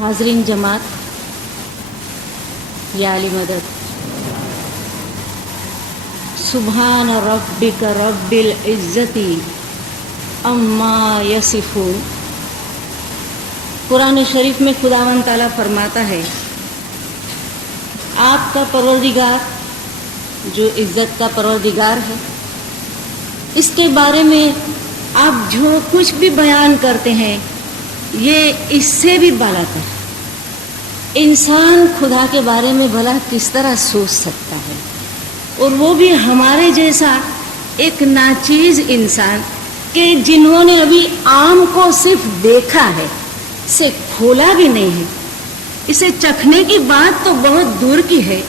حاضرین جماعت یا علی مدد، سبحان ربک رب العزت عما یصفون۔ قرآن شریف میں خداوند تعالیٰ فرماتا ہے آپ کا پروردگار جو عزت کا پروردگار ہے، اس کے بارے میں آپ جو کچھ بھی بیان کرتے ہیں یہ اس سے بھی بالا تر۔ انسان خدا کے بارے میں بھلا کس طرح سوچ سکتا ہے، اور وہ بھی ہمارے جیسا ایک ناچیز انسان کہ جنہوں نے ابھی آم کو صرف دیکھا ہے، اسے کھولا بھی نہیں ہے، اسے چکھنے کی بات تو بہت دور کی ہے،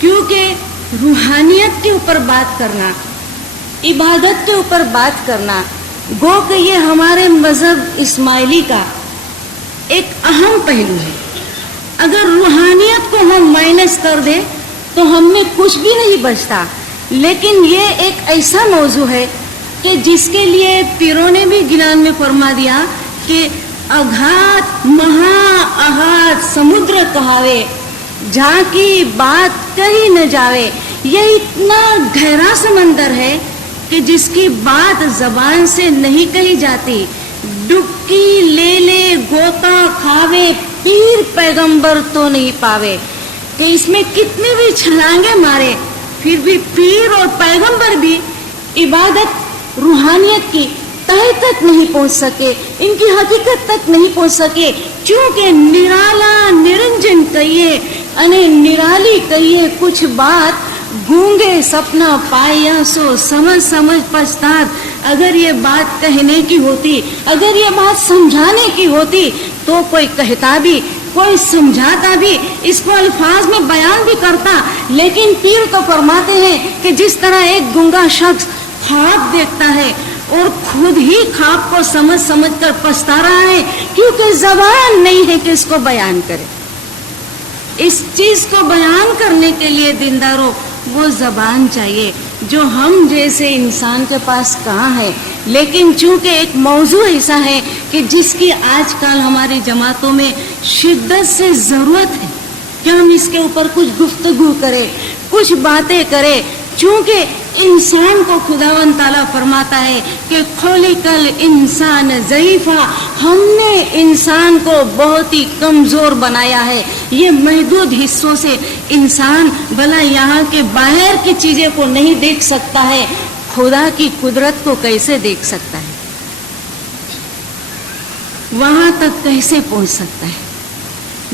کیونکہ روحانیت کے اوپر بات کرنا، عبادت کے اوپر بات کرنا، گو کہ یہ ہمارے مذہب اسماعیلی کا ایک اہم پہلو ہے۔ اگر روحانیت کو ہم مائنس کر دیں تو ہم میں کچھ بھی نہیں بچتا، لیکن یہ ایک ایسا موضوع ہے کہ جس کے لیے پیروں نے بھی گنان میں فرما دیا کہ اگھات مہا احاط سمندر کہاوے، جہاں کی بات کہیں نہ جاوے۔ یہ اتنا گہرا سمندر ہے کہ جس کی بات زبان سے نہیں کہی جاتی، ڈبکی لے لے غوطہ کھاوے پیر پیغمبر تو نہیں پاوے، کہ اس میں کتنی بھی چھلانگیں مارے پھر بھی پیر اور پیغمبر بھی عبادت روحانیت کی تہہ تک نہیں پہنچ سکے، ان کی حقیقت تک نہیں پہنچ سکے، چونکہ نرالا نرنجن کہیے انہیں نرالی کہیے کچھ بات، گونگے سپنا پایا سو سمجھ سمجھ پچھتات۔ اگر یہ بات کہنے کی ہوتی، اگر یہ بات سمجھانے کی ہوتی تو کوئی کہتا بھی، کوئی سمجھاتا بھی، اس کو الفاظ میں بیان بھی کرتا، لیکن پیر تو فرماتے ہیں کہ جس طرح ایک گنگا شخص خواب دیکھتا ہے اور خود ہی خواب کو سمجھ سمجھ کر پچھتا رہا ہے، کیونکہ زبان نہیں ہے کہ اس کو بیان کرے۔ اس چیز کو بیان کرنے کے لیے دینداروں وہ زبان چاہیے جو ہم جیسے انسان کے پاس کہاں ہے، لیکن چونکہ ایک موضوع ایسا ہے کہ جس کی آج کل ہماری جماعتوں میں شدت سے ضرورت ہے کہ ہم اس کے اوپر کچھ گفتگو کریں، کچھ باتیں کریں، چونکہ انسان کو خداوند تعالیٰ فرماتا ہے کہ خلق الانسان ضعیفا، ہم نے انسان کو بہت ہی کمزور بنایا ہے۔ یہ محدود حصوں سے انسان بھلا یہاں کے باہر کی چیزیں کو نہیں دیکھ سکتا ہے، خدا کی قدرت کو کیسے دیکھ سکتا ہے، وہاں تک کیسے پہنچ سکتا ہے؟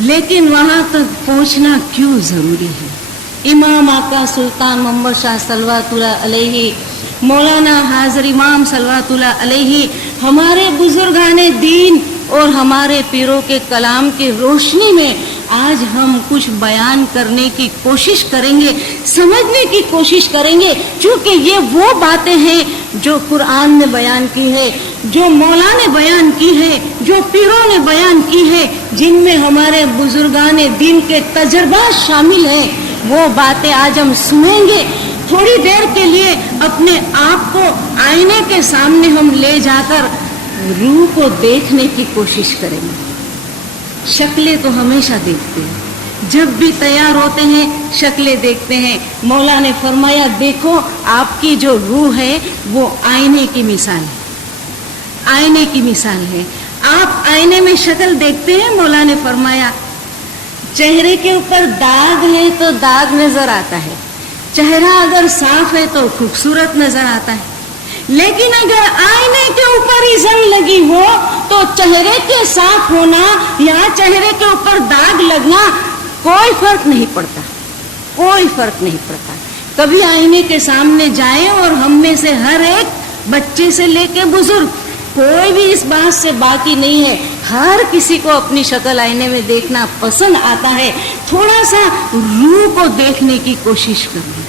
لیکن وہاں تک پہنچنا کیوں ضروری ہے؟ امام آقا سلطان محمد شاہ صلوات اللہ علیہ، مولانا حاضر امام صلوات اللہ علیہ، ہمارے بزرگان دین اور ہمارے پیروں کے کلام کی روشنی میں آج ہم کچھ بیان کرنے کی کوشش کریں گے، سمجھنے کی کوشش کریں گے، چونکہ یہ وہ باتیں ہیں جو قرآن نے بیان کی ہے، جو مولا نے بیان کی ہے، جو پیروں نے بیان کی ہے، جن میں ہمارے بزرگان دین کے تجربات شامل ہیں۔ وہ باتیں آج ہم سنیں گے۔ تھوڑی دیر کے لیے اپنے آپ کو آئینے کے سامنے ہم لے جا کر روح کو دیکھنے کی کوشش کریں گے۔ شکلیں تو ہمیشہ دیکھتے ہیں، جب بھی تیار ہوتے ہیں شکلیں دیکھتے ہیں۔ مولا نے فرمایا دیکھو آپ کی جو روح ہے وہ آئینے کی مثال ہے، آئینے کی مثال ہے۔ آپ آئینے میں شکل دیکھتے ہیں، مولا نے فرمایا چہرے کے اوپر داغ ہے تو داغ نظر آتا ہے، چہرہ اگر صاف ہے تو خوبصورت نظر آتا ہے، لیکن اگر آئینے کے اوپر ہی زنگ لگی ہو تو چہرے کے صاف ہونا یا چہرے کے اوپر داغ لگنا کوئی فرق نہیں پڑتا، کوئی فرق نہیں پڑتا۔ کبھی آئینے کے سامنے جائیں، اور ہم میں سے ہر ایک بچے سے لے کے بزرگ کوئی بھی اس بات سے باقی نہیں ہے، ہر کسی کو اپنی شکل آئینے میں دیکھنا پسند آتا ہے۔ تھوڑا سا روح کو دیکھنے کی کوشش کریں،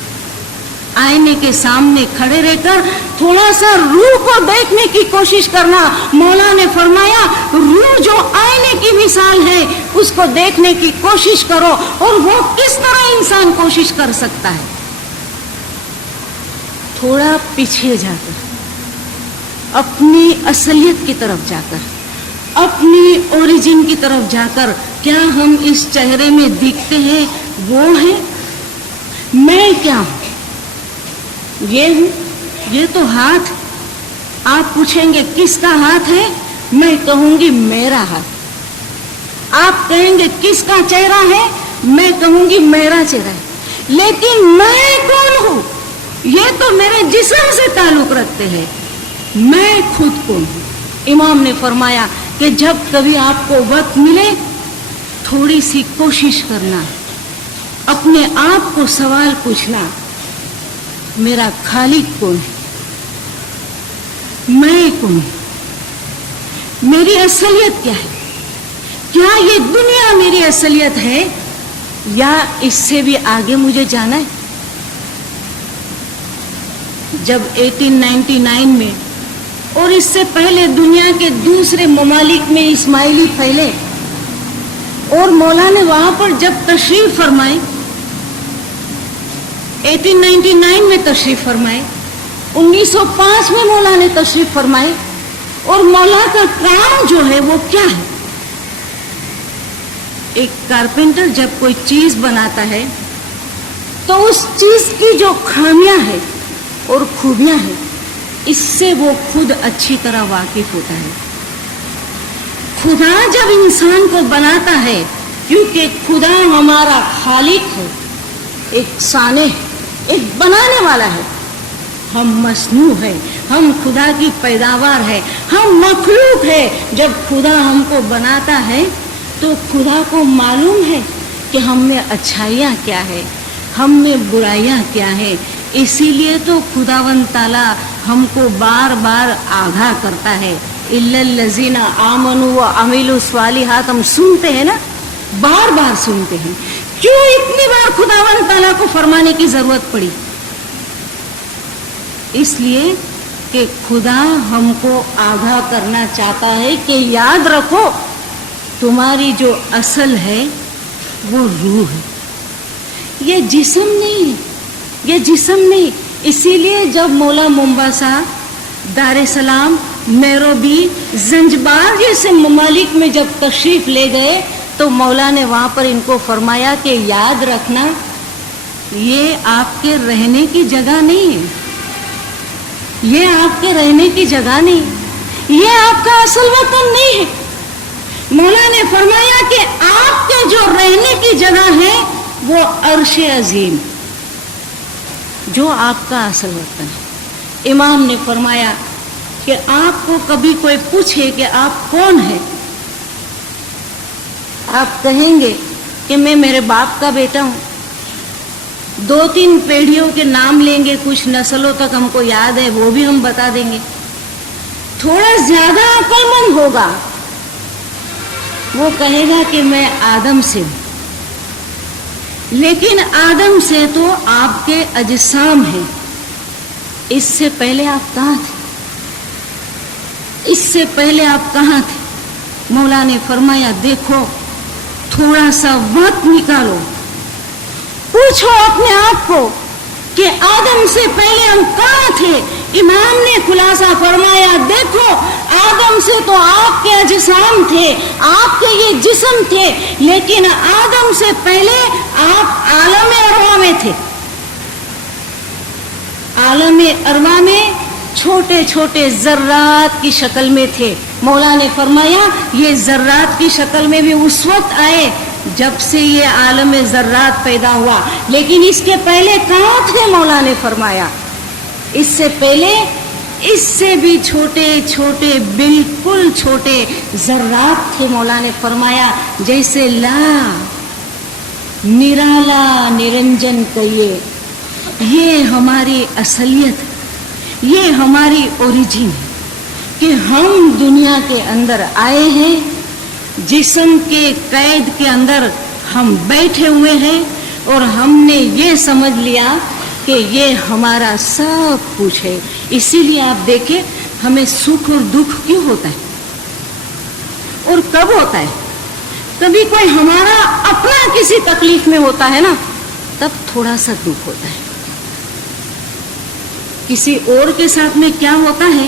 آئینے کے سامنے کھڑے رہ کر تھوڑا سا روح کو دیکھنے کی کوشش کرنا۔ مولا نے فرمایا روح جو آئینے کی مثال ہے اس کو دیکھنے کی کوشش کرو، اور وہ کس طرح انسان کوشش کر سکتا ہے؟ تھوڑا پیچھے جا کر، اپنی اصلیت کی طرف جا کر، اپنی اوریجن کی طرف جا کر کیا ہم اس چہرے میں دکھتے ہیں وہ ہیں؟ میں کیا ہوں؟ یہ ہوں، یہ تو ہاتھ۔ آپ پوچھیں گے کس کا ہاتھ ہے؟ میں کہوں گی میرا ہاتھ۔ آپ کہیں گے کس کا چہرہ ہے؟ میں کہوں گی میرا چہرہ ہے۔ لیکن میں کون ہوں؟ یہ تو میرے جسم سے تعلق رکھتے ہیں۔ میں خود کون ہوں؟ امام نے فرمایا کہ جب کبھی آپ کو وقت ملے تھوڑی سی کوشش کرنا، اپنے آپ کو سوال پوچھنا، میرا خالق کون ہے؟ میں کون ہوں؟ میری اصلیت کیا ہے؟ کیا یہ دنیا میری اصلیت ہے یا اس سے بھی آگے مجھے جانا ہے؟ جب 1899 میں اور اس سے پہلے دنیا کے دوسرے ممالک میں اسماعیلی پھیلے اور مولا نے وہاں پر جب تشریف فرمائے، 1899 میں تشریف فرمائے، 1905 میں مولا نے تشریف فرمائے، اور مولا کا کام جو ہے وہ کیا ہے؟ ایک کارپینٹر جب کوئی چیز بناتا ہے تو اس چیز کی جو خامیاں ہیں اور خوبیاں ہیں اس سے وہ خود اچھی طرح واقف ہوتا ہے۔ خدا جب انسان کو بناتا ہے، کیونکہ خدا ہمارا خالق ہے، ایک صانع ہے، ایک بنانے والا ہے، ہم مصنوع ہے، ہم خدا کی پیداوار ہے، ہم مخلوق ہے۔ جب خدا ہم کو بناتا ہے تو خدا کو معلوم ہے کہ ہم میں اچھائیاں کیا ہے، ہم میں برائیاں کیا ہے۔ اسی لیے تو خداوند تعالیٰ ہم کو بار بار آگاہ کرتا ہے، اِلَّا الَّذِينَ آمَنُوا وَعَمِلُوا الصَّالِحَاتِ۔ ہم سنتے ہیں نا، بار بار سنتے ہیں۔ کیوں اتنی بار خداوند تعالیٰ کو فرمانے کی ضرورت پڑی؟ اس لیے کہ خدا ہم کو آگاہ کرنا چاہتا ہے کہ یاد رکھو تمہاری جو اصل ہے وہ روح ہے، یہ جسم نہیں ہے، یہ جسم نہیں۔ اسی لیے جب مولا مومباسا، دار السلام، نیروبی، زنجبار جیسے ممالک میں جب تشریف لے گئے تو مولا نے وہاں پر ان کو فرمایا کہ یاد رکھنا یہ آپ کے رہنے کی جگہ نہیں ہے، یہ آپ کے رہنے کی جگہ نہیں، یہ آپ کا اصل وطن نہیں ہے۔ مولا نے فرمایا کہ آپ کے جو رہنے کی جگہ ہے وہ عرش عظیم، جو آپ کا اصل وطن ہے۔ امام نے فرمایا کہ آپ کو کبھی کوئی پوچھے کہ آپ کون ہیں، آپ کہیں گے کہ میں میرے باپ کا بیٹا ہوں۔ 2-3 پیڑھیوں کے نام لیں گے، کچھ نسلوں تک ہم کو یاد ہے وہ بھی ہم بتا دیں گے۔ تھوڑا زیادہ عقل مند ہوگا وہ کہے گا کہ میں آدم سے ہوں، لیکن آدم سے تو آپ کے اجسام ہیں، اس سے پہلے آپ کہاں تھے؟ اس سے پہلے آپ کہاں تھے؟ مولا نے فرمایا دیکھو تھوڑا سا وقت نکالو، پوچھو اپنے آپ کو کہ آدم سے پہلے ہم کہاں تھے؟ امام نے خلاصہ فرمایا دیکھو آدم سے تو آپ کے اجسام تھے، آپ کے یہ جسم تھے، لیکن آدم سے پہلے آپ عالم ارواح میں تھے۔ عالم ارواح میں چھوٹے چھوٹے ذرات کی شکل میں تھے۔ مولا نے فرمایا یہ ذرات کی شکل میں بھی اس وقت آئے جب سے یہ عالم ذرات پیدا ہوا، لیکن اس کے پہلے کہاں تھے؟ مولا نے فرمایا اس سے پہلے اس سے بھی چھوٹے چھوٹے بالکل چھوٹے ذرات تھے۔ مولا نے فرمایا جیسے لا نرالا نرنجن کہیے، یہ ہماری اصلیت، یہ ہماری اوریجن ہے کہ ہم دنیا کے اندر آئے ہیں، جسم کے قید کے اندر ہم بیٹھے ہوئے ہیں اور ہم نے یہ سمجھ لیا کہ یہ ہمارا سب کچھ ہے۔ اسی لیے آپ دیکھیں ہمیں سکھ اور دکھ کیوں ہوتا ہے اور کب ہوتا ہے؟ کبھی کوئی ہمارا اپنا کسی تکلیف میں ہوتا ہے نا، تب تھوڑا سا دکھ ہوتا ہے۔ کسی اور کے ساتھ میں کیا ہوتا ہے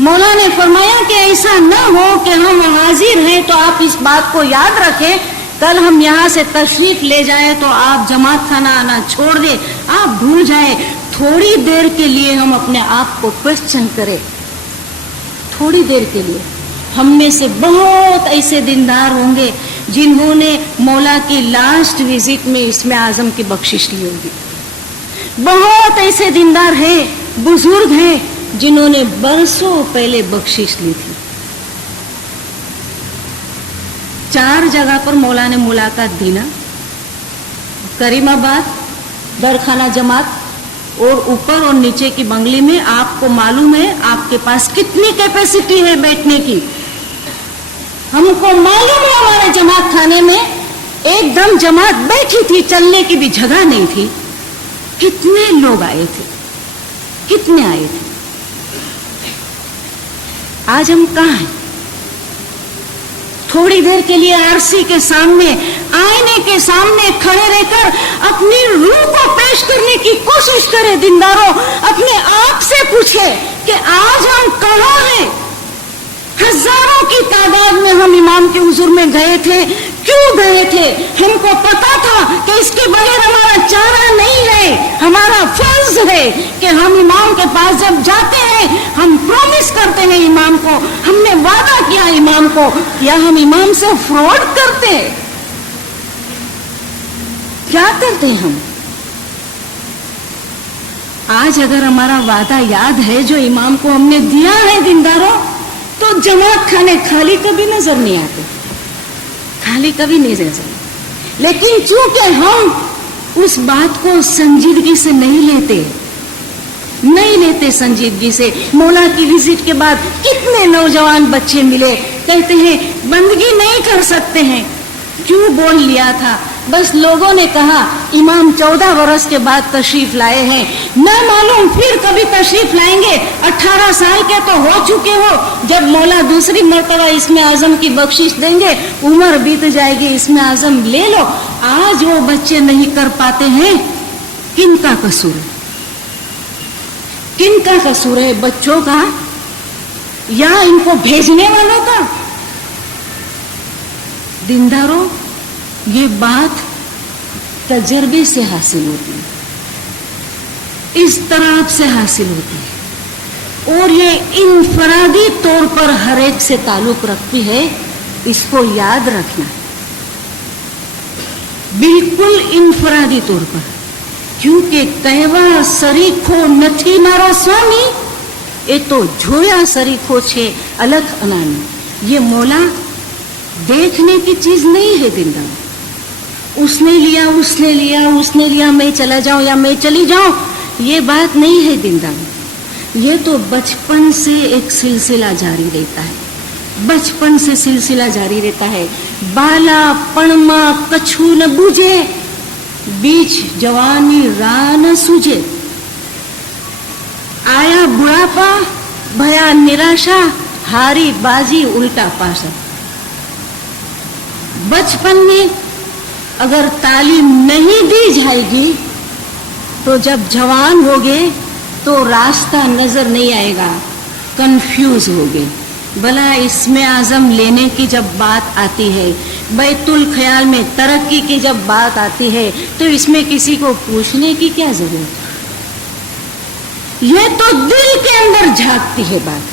مولا نے فرمایا کہ ایسا نہ ہو کہ ہم حاضر ہیں تو آپ اس بات کو یاد رکھیں، کل ہم یہاں سے تشریف لے جائیں تو آپ جماعت خانہ آنا چھوڑ دیں، آپ بھول جائیں، تھوڑی دیر کے لیے ہم اپنے آپ کو کوشچن کریں، تھوڑی دیر کے لیے۔ ہم میں سے بہت ایسے دیندار ہوں گے جنہوں نے مولا کی لاسٹ وزٹ میں اسم اعظم کی بخشش لی ہوگی، بہت ایسے دیندار ہیں، بزرگ ہیں جنہوں نے برسوں پہلے بخشش لی تھی۔ 4 جگہ پر مولا نے ملاقات دی نا، کریم آباد، درخانہ جماعت اور اوپر اور نیچے کی بنگلی میں۔ آپ کو معلوم ہے آپ کے پاس کتنی کیپیسٹی ہے بیٹھنے کی، ہم کو معلوم ہے ہمارے جماعت خانے میں ایک دم جماعت بیٹھی تھی، چلنے کی بھی جگہ نہیں تھی۔ کتنے لوگ آئے تھے، کتنے آئے تھے۔ آج ہم کہاں ہیں؟ تھوڑی دیر کے لیے عرصی کے سامنے، آئینے کے سامنے کھڑے رہ کر اپنی روح کو پیش کرنے کی کوشش کریں۔ دینداروں، اپنے آپ سے پوچھیں کہ آج ہم کہاں ہیں؟ ہزاروں کی تعداد میں ہم امام کے حضور میں گئے تھے، کیوں گئے تھے؟ ہم کو پتا تھا کہ اس کے بغیر ہمارا چارہ نہیں ہے، ہمارا فرض ہے کہ ہم امام کے پاس جب جاتے ہیں ہم پرومس کرتے ہیں امام کو، ہم نے وعدہ کیا امام کو، یا ہم امام سے فراڈ کرتے ہیں؟ کیا کرتے ہیں ہم؟ آج اگر ہمارا وعدہ یاد ہے جو امام کو ہم نے دیا ہے دینداروں، تو جماعت خانے خالی کبھی نظر نہیں آتے، خالی کبھی نہیں نظر۔ لیکن چونکہ ہم اس بات کو سنجیدگی سے نہیں لیتے سنجیدگی سے۔ مولا کی وزٹ کے بعد کتنے نوجوان بچے ملے، کہتے ہیں بندگی نہیں کر سکتے ہیں۔ کیوں بول لیا تھا؟ بس لوگوں نے کہا امام 14 برس کے بعد تشریف لائے ہیں، نہ معلوم پھر کبھی تشریف لائیں گے، 18 سال کے تو ہو چکے ہو، جب مولا دوسری مرتبہ اسم اعظم کی بخشش دیں گے عمر بیت جائے گی، اسم اعظم لے لو۔ آج وہ بچے نہیں کر پاتے ہیں، کن کا قصور ہے؟ کن کا قصور ہے؟ بچوں کا یا ان کو بھیجنے والوں کا؟ دینداروں، یہ بات تجربے سے حاصل ہوتی ہے، اس طرح سے حاصل ہوتی ہے، اور یہ انفرادی طور پر ہر ایک سے تعلق رکھتی ہے۔ اس کو یاد رکھنا، بالکل انفرادی طور پر، کیونکہ کہوا سریکھو نتھی مارا سوامی، یہ تو جھویا سریکھو چھے الگ انانی۔ یہ مولا دیکھنے کی چیز نہیں ہے دیندار، اس نے لیا میں چلا جاؤں یا میں چلی جاؤں، یہ بات نہیں ہے دیندار۔ یہ تو بچپن سے ایک سلسلہ جاری رہتا ہے، بچپن سے سلسلہ جاری رہتا ہے۔ بالا پڑما کچھو نہ بوجھے، بیچ جوانی راہ نہ سوجے، آیا بڑھاپا بھیا نراشا، ہاری بازی الٹا پاشا۔ بچپن میں اگر تعلیم نہیں دی جائے گی تو جب جوان ہوگے تو راستہ نظر نہیں آئے گا، کنفیوز ہوگے۔ بھلا اسم اعظم لینے کی جب بات آتی ہے، بیت الخیال میں ترقی کی جب بات آتی ہے، تو اس میں کسی کو پوچھنے کی کیا ضرورت؟ یہ تو دل کے اندر جھانکتی ہے بات،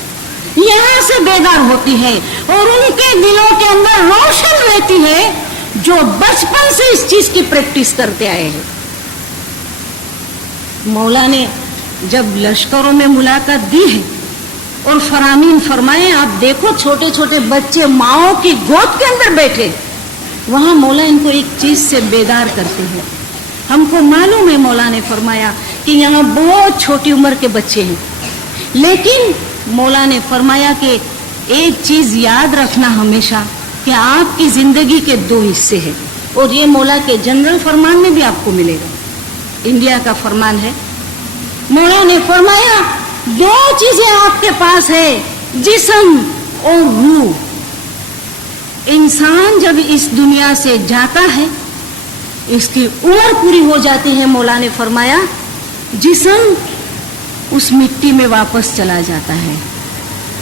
یہاں سے بیدار ہوتی ہے، اور ان کے دلوں کے اندر روشن رہتی ہے جو بچپن سے اس چیز کی پریکٹس کرتے آئے ہیں۔ مولا نے جب لشکروں میں ملاقات دی ہے اور فرامین فرمائے، آپ دیکھو چھوٹے چھوٹے بچے ماؤں کی گود کے اندر بیٹھے، وہاں مولا ان کو ایک چیز سے بیدار کرتے ہیں۔ ہم کو معلوم ہے مولا نے فرمایا کہ یہاں بہت چھوٹی عمر کے بچے ہیں، لیکن مولا نے فرمایا کہ ایک چیز یاد رکھنا ہمیشہ کہ آپ کی زندگی کے 2 حصے ہیں، اور یہ مولا کے جنرل فرمان میں بھی آپ کو ملے گا، انڈیا کا فرمان ہے۔ مولا نے فرمایا 2 چیزیں آپ کے پاس ہے، جسم اور روح۔ انسان جب اس دنیا سے جاتا ہے، اس کی عمر پوری ہو جاتی ہے، مولا نے فرمایا جسم اس مٹی میں واپس چلا جاتا ہے،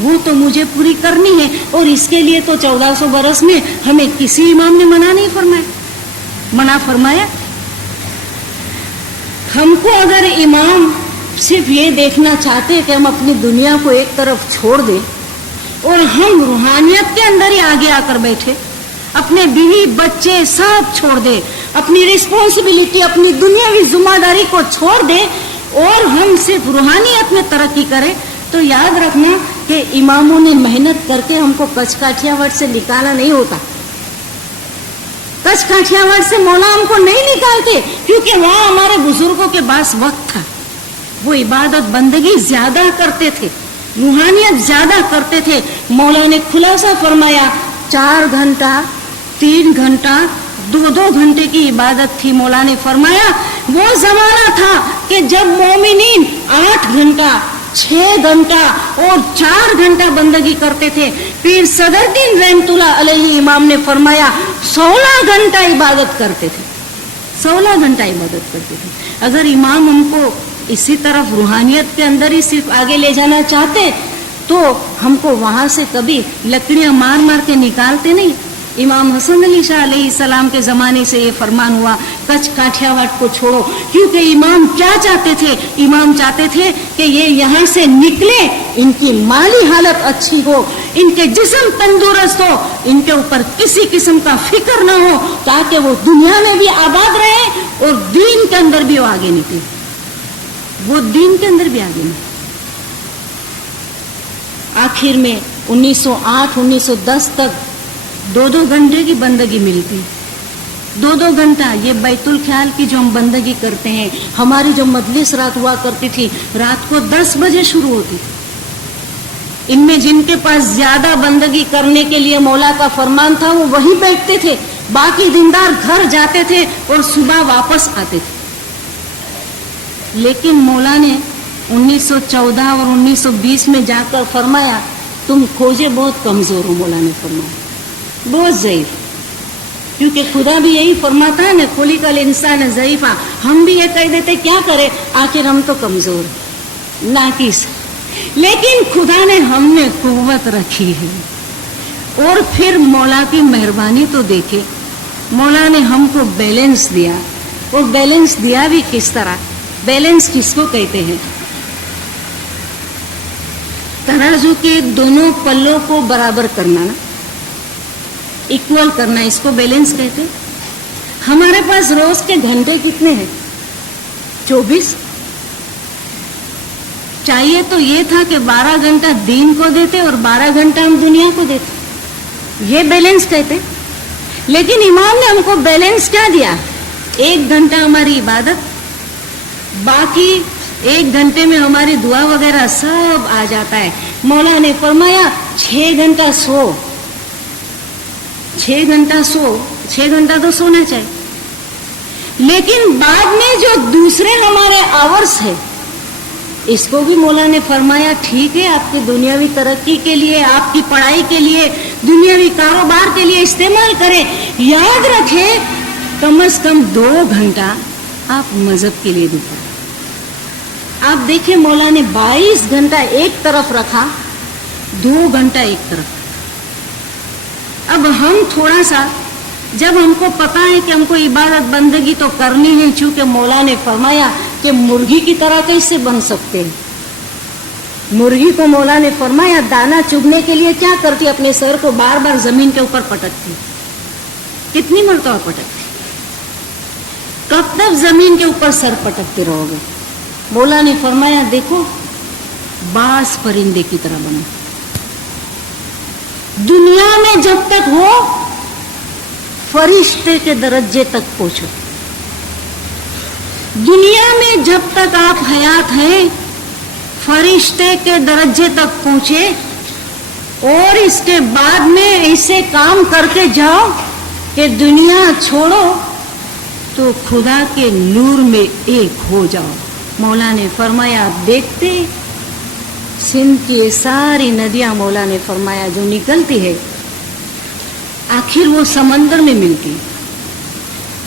وہ تو مجھے پوری کرنی ہے، اور اس کے لیے تو 1400 برس میں ہمیں کسی امام نے منع فرمایا. ہم کو اگر امام صرف یہ دیکھنا چاہتے کہ ہم اپنی دنیا کو ایک طرف چھوڑ دیں اور ہم روحانیت کے اندر ہی آگے آ کر بیٹھے، اپنے بیوی بچے سب چھوڑ دے، اپنی رسپانسبلٹی، اپنی دنیاوی ذمہ داری کو چھوڑ دے اور ہم صرف روحانیت میں ترقی کریں، تو یاد رکھنا کہ اماموں نے محنت کر کے ہم کو کچھ کاٹھیا وٹ سے نکالا نہیں ہوتا. کچھ کاٹھیا وٹ سے مولا ہم کو نہیں نکالتے، کیونکہ وہاں ہمارے بزرگوں کے پاس وقت تھا. وہ عبادت بندگی زیادہ کرتے تھے، روحانیت زیادہ کرتے تھے. مولا نے خلاصہ فرمایا 4 گھنٹہ 3 گھنٹہ 2 گھنٹے کی عبادت تھی. مولا نے فرمایا وہ زمانہ تھا کہ جب مومنین 8 گھنٹہ 6 گھنٹہ اور 4 گھنٹہ بندگی کرتے تھے. پیر صدر دین رحمت اللہ علیہ امام نے فرمایا 16 گھنٹہ عبادت کرتے تھے. 16 گھنٹہ عبادت کرتے تھے. اگر امام ہم کو اسی طرف روحانیت کے اندر ہی صرف آگے لے جانا چاہتے تو ہم کو وہاں سے کبھی لکڑیاں مار مار کے نکالتے نہیں. امام حسن علی شاہ علیہ السلام کے زمانے سے یہ فرمان ہوا کچھ کاٹھیا واٹ کو چھوڑو، کیونکہ امام کیا چاہتے تھے؟ امام چاہتے تھے کہ یہ یہاں سے نکلے، ان کی مالی حالت اچھی ہو، ان کے جسم تندرست ہو، ان کے اوپر کسی قسم کا فکر نہ ہو، تاکہ وہ دنیا میں بھی آباد رہے اور دین کے اندر بھی وہ آگے نکلے. وہ دین کے اندر بھی آگے نکلے. آخر میں 1908-1910 تک 2 گھنٹے کی بندگی ملتی. 2 گھنٹہ یہ بیت الخیال کی جو ہم بندگی کرتے ہیں. ہماری جو مجلس رات ہوا کرتی تھی رات کو 10 بجے شروع ہوتی تھی. ان میں جن کے پاس زیادہ بندگی کرنے کے لیے مولا کا فرمان تھا وہ وہیں بیٹھتے تھے، باقی دیندار گھر جاتے تھے اور صبح واپس آتے تھے. لیکن مولا نے 1914 اور 1920 میں جا کر فرمایا تم کھوجے بہت کمزور ہو. مولا نے فرمایا بہت ضعیف، کیونکہ خدا بھی یہی فرماتا ہے نا خلق الانسان ضعیفا. ہم بھی یہ کہہ دیتے کیا کرے، آخر ہم تو کمزور ناقص، لیکن خدا نے ہم نے قوت رکھی ہے. اور پھر مولا کی مہربانی تو دیکھے، مولا نے ہم کو بیلنس دیا. اور بیلنس دیا بھی کس طرح؟ بیلنس کس کو کہتے ہیں؟ ترازو کے دونوں پلوں کو برابر کرنا نا، ایکول کرنا، اس کو بیلنس کہتے. ہمارے پاس روز کے گھنٹے کتنے ہیں؟ 24. چاہیے تو یہ تھا کہ 12 گھنٹہ دین کو دیتے اور 12 گھنٹہ ہم دنیا کو دیتے. یہ بیلنس کہتے. لیکن امام نے ہم کو بیلنس کیا دیا؟ 1 گھنٹہ ہماری عبادت، باقی 1 گھنٹے میں ہماری دعا وغیرہ سب آ جاتا ہے. مولا نے فرمایا 6 گھنٹہ سو. 6 گھنٹہ تو سونا چاہیے. لیکن بعد میں جو دوسرے ہمارے آورس ہے اس کو بھی مولا نے فرمایا ٹھیک ہے آپ کی دنیاوی ترقی کے لیے، آپ کی پڑھائی کے لیے، دنیاوی کاروبار کے لیے استعمال کریں. یاد رکھیں کم از کم 2 گھنٹہ آپ مذہب کے لیے دیتا. آپ دیکھیں مولا نے 22 گھنٹہ ایک طرف رکھا، 2 گھنٹہ ایک طرف. اب ہم تھوڑا سا جب ہم کو پتا ہے کہ ہم کو عبادت بندگی تو کرنی ہے، چونکہ مولا نے فرمایا کہ مرغی کی طرح کیسے بن سکتے ہیں. مرغی کو مولا نے فرمایا دانا چگنے کے لیے کیا کرتی؟ اپنے سر کو بار بار زمین کے اوپر پٹکتی. کتنی مرتبہ پٹکتی؟ کب تک زمین کے اوپر سر پٹکتے رہو گے؟ مولا نے فرمایا دیکھو باز پرندے کی طرح بنو. دنیا میں جب تک ہو فرشتے کے درجے تک پہنچو. دنیا میں جب تک آپ حیات ہیں فرشتے کے درجے تک پہنچے، اور اس کے بعد میں ایسے کام کر کے جاؤ کہ دنیا چھوڑو تو خدا کے نور میں ایک ہو جاؤ. مولا نے فرمایا آپ دیکھتے سندھ کی ساری ندیاں مولا نے فرمایا جو نکلتی ہے آخر وہ سمندر میں ملتی.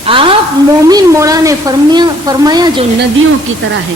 آپ مومن مولا نے فرمایا جو ندیوں کی طرح ہے.